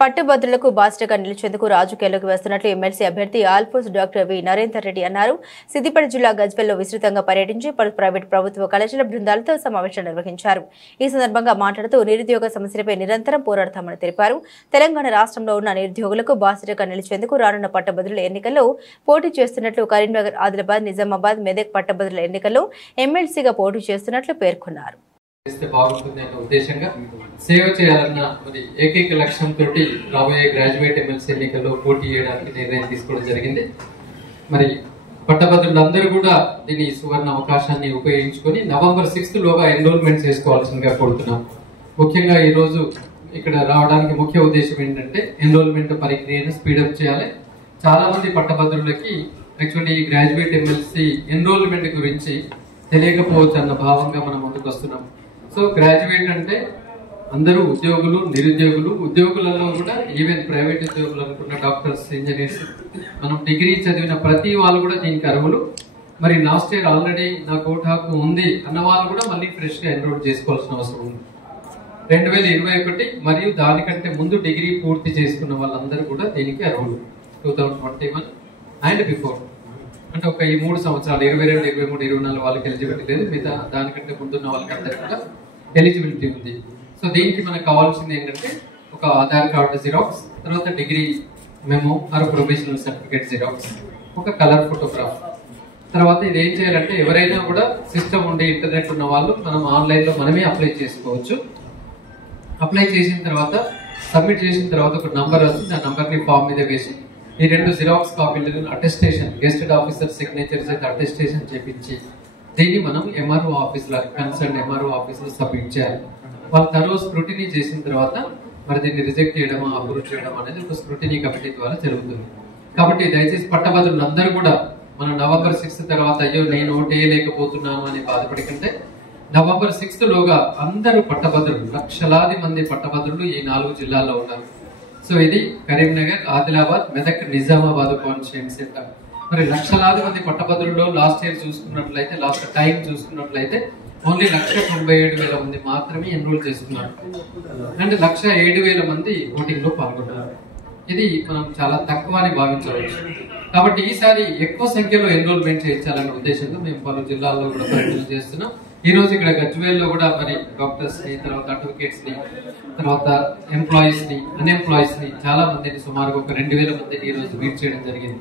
పట్టుభద్రులకు బాస్టర్గా నిలిచేందుకు రాజకీయాల్లోకి వస్తున్నట్లు ఎమ్మెల్సీ అభ్యర్థి ఆల్పోస్ డాక్టర్ వి నరేందర్ రెడ్డి అన్నారు. సిద్దిపేట జిల్లా గజ్వేల్లో విస్తృతంగా పర్యటించి పలు ప్రైవేట్ ప్రభుత్వ కళాశాల బృందాలతో సమావేశం నిర్వహించారు. ఈ సందర్భంగా మాట్లాడుతూ నిరుద్యోగ సమస్యలపై నిరంతరం పోరాడతామని తెలిపారు. తెలంగాణ రాష్ట్రంలో ఉన్న నిరుద్యోగులకు బాస్టర్గా నిలిచేందుకు రానున్న పట్టభద్రుల ఎన్నికల్లో పోటీ చేస్తున్నట్లు, కరీంనగర్, ఆదిలాబాద్, నిజామాబాద్, మెదక్ పట్టభద్రుల ఎన్నికల్లో ఎమ్మెల్సీగా పోటీ చేస్తున్నట్లు పేర్కొన్నారు. ఉద్దేశంగా సేవ చేయాలన్న మరి ఏకైక లక్ష్యంతో రాబోయే గ్రాడ్యుయేట్ ఎమ్మెల్సీ ఎన్నికల్లో పోటీ చేయడానికి నిర్ణయం తీసుకోవడం జరిగింది. మరి పట్టభద్రులందరూ కూడా దీని సువర్ణ అవకాశాన్ని ఉపయోగించుకొని నవంబర్ 6 లోగా ఎన్రోల్మెంట్ చేసుకోవాల్సిందిగా కోరుతున్నాం. ముఖ్యంగా ఈ రోజు ఇక్కడ రావడానికి ముఖ్య ఉద్దేశం ఏంటంటే ఎన్రోల్మెంట్ ప్రక్రియను స్పీడప్ చేయాలి. చాలా మంది పట్టభద్రులకి యాక్చువల్లీ గ్రాడ్యుయేట్ ఎమ్మెల్సీ ఎన్రోల్మెంట్ గురించి తెలియకపోవచ్చు అన్న భావంగా మనం ముందుకు వస్తున్నాం. సో గ్రాడ్యుయేట్ అంటే అందరూ ఉద్యోగులు, నిరుద్యోగులు, ఉద్యోగులలో కూడా ఈవెన్ ప్రైవేట్ ఉద్యోగులు అనుకున్న డాక్టర్స్, ఇంజనీర్స్, మనం డిగ్రీ చదివిన ప్రతి వాళ్ళు కూడా దీనికి అర్హులు. మరి లాస్ట్ ఇయర్ ఆల్రెడీ నాకు ఓటు హక్కు ఉంది అన్న వాళ్ళు కూడా మళ్ళీ ఫ్రెష్ గా ఎన్రోల్ చేసుకోవాల్సిన అవసరం ఉంది. 2021 మరియు దానికంటే ముందు డిగ్రీ పూర్తి చేసుకున్న వాళ్ళందరూ కూడా దీనికి అర్హులు. 2021 అండ్ బిఫోర్ అంటే ఒక ఈ 3 సంవత్సరాలు 22, 23, 24 వాళ్ళకి ఎలిజిబిలిటీ లేదు. మిగతా దానికంటే ముందున్న వాళ్ళకి అందరికీ కూడా ఎలిజిబిలిటీ ఉంది. సో దీనికి మనకు కావాల్సింది ఏంటంటే ఒక ఆధార్ కార్డు జిరాక్స్, తర్వాత degree memo or professional certificate Xerox, ఒక కలర్ ఫోటోగ్రాఫ్. తర్వాత ఇది ఏం చేయాలంటే ఎవరైనా కూడా సిస్టమ్ ఉండి ఇంటర్నెట్ ఉన్న వాళ్ళు మనం ఆన్లైన్ లో మనమే అప్లై చేసుకోవచ్చు. అప్లై చేసిన తర్వాత సబ్మిట్ చేసిన తర్వాత ఒక నంబర్ వస్తుంది. ఆ నంబర్ ని ఫామ్ మీద వేసి ఈ 2 జిరాక్స్ కాపీలను అటెస్టేషన్, గెస్టెడ్ ఆఫీసర్ సిగ్నేచర్స్ అయితే అటెస్టేషన్ చేపించి దీన్ని మనం ఎంఆర్ఓ ఆఫీస్ లో, కన్సర్న్ ఎంఆర్ఓ ఆఫీస్ లో సబ్మిట్ చేయాలి. వాళ్ళు తరువాత స్క్రూటినీ చేసిన తర్వాత మరి దీన్ని రిజెక్ట్ చేయడం, అప్రూవ్ చేయడం అనేది ఒక స్క్రూటినీ కమిటీ ద్వారా జరుగుతుంది. కాబట్టి దయచేసి పట్టభద్రులందరూ కూడా మన నవంబర్ 6 తర్వాత అయ్యో నేను ఓటు వేయలేకపోతున్నాను అని బాధపడకంటే నవంబర్ 6 లోగా అందరూ పట్టభద్రులు, లక్షలాది మంది పట్టభద్రులు ఈ 4 జిల్లాల్లో ఉన్నారు. సో ఇది కరీంనగర్, ఆదిలాబాద్, మెదక్, నిజామాబాద్ కాన్స్టిట్యుయెన్సీ. మరి లక్షలాది మంది పట్టభద్రుల్లో లాస్ట్ ఇయర్ చూసుకున్నట్లయితే, లాస్ట్ టైం చూసుకున్నట్లయితే ఓన్లీ 1,97,000 మంది మాత్రమే ఎన్రోల్ చేసుకున్నారు. అండ్ 107,000 మంది ఓటింగ్ లో పాల్గొన్నారు. ఇది మనం చాలా తక్కువ అని భావించవచ్చు. కాబట్టి ఈసారి ఎక్కువ సంఖ్యలో ఎన్రోల్మెంట్ చేయించాలనే ఉద్దేశంతో మేము పలు జిల్లాల్లో కూడా పర్యటన చేస్తున్నాం. ఈ రోజు ఇక్కడ గజ్వేల్లో కూడా మరి డాక్టర్స్ ని, తర్వాత అడ్వకేట్స్ ని, తర్వాత ఎంప్లాయీస్ ని, అన్ఎంప్లాయీస్ ని చాలా మందిని, సుమారుగా ఒక 2,000 మందిని ఈ రోజు మీట్ చేయడం జరిగింది.